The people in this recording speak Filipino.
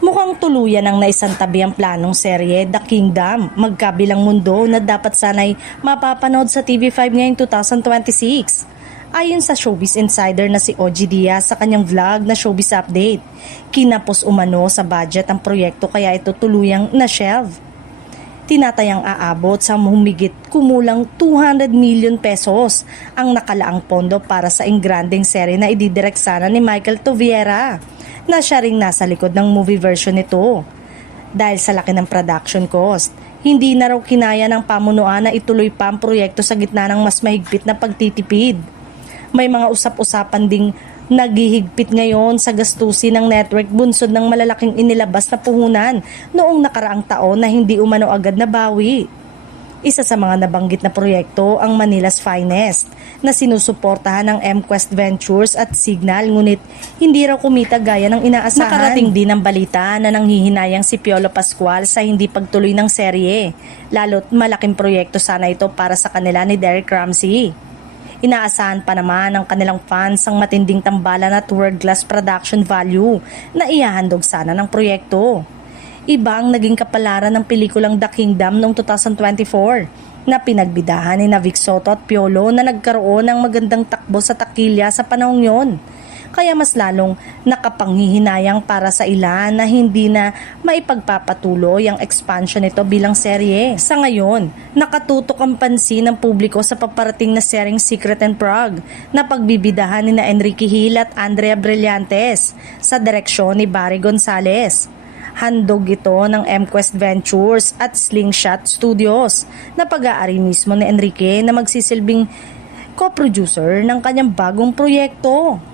Mukhang tuluyan ang naisantabi ang planong serye The Kingdom, Magkabilang Mundo na dapat sanay mapapanood sa TV5 ngayong 2026. Ayon sa Showbiz Insider na si OG Diaz sa kanyang vlog na Showbiz Update, kinapos umano sa budget ang proyekto kaya ito tuluyang na-shelve. Tinatayang aabot sa humigit kumulang 200 million pesos ang nakalaang pondo para sa engranding serye na ididirect sana ni Michael Toviera, na siya ring nasa likod ng movie version nito. Dahil sa laki ng production cost, hindi na raw kinaya ng pamunuan na ituloy pa ang proyekto sa gitna ng mas mahigpit na pagtitipid. May mga usap-usapan ding naghihigpit ngayon sa gastusin ng network bunsod ng malalaking inilabas na puhunan noong nakaraang taon na hindi umano agad nabawi. Isa sa mga nabanggit na proyekto ang Manila's Finest na sinusuportahan ng MQuest Ventures at Signal, ngunit hindi raw kumita gaya ng inaasahan. Nakarating din ang balita na nanghihinayang si Piolo Pascual sa hindi pagtuloy ng serye, lalo't malaking proyekto sana ito para sa kanila ni Derek Ramsey. Inaasahan pa naman ng kanilang fans ang matinding tambalan at world-class production value na ihahandog sana ng proyekto. Iba ang naging kapalaran ng pelikulang The Kingdom noong 2024 na pinagbidahan ni Vic Soto at Piolo na nagkaroon ng magandang takbo sa takilya sa panahong yon. Kaya mas lalong nakapanghihinayang para sa ilan na hindi na maipagpapatuloy ang expansion nito bilang serye. Sa ngayon, nakatutok ang pansin ng publiko sa paparating na seryeng Secret and Prague na pagbibidahan ni Enrique Hill at Andrea Brillantes sa direksyon ni Barry Gonzalez. Handog ito ng MQuest Ventures at Slingshot Studios na pag-aari mismo ni Enrique na magsisilbing co-producer ng kanyang bagong proyekto.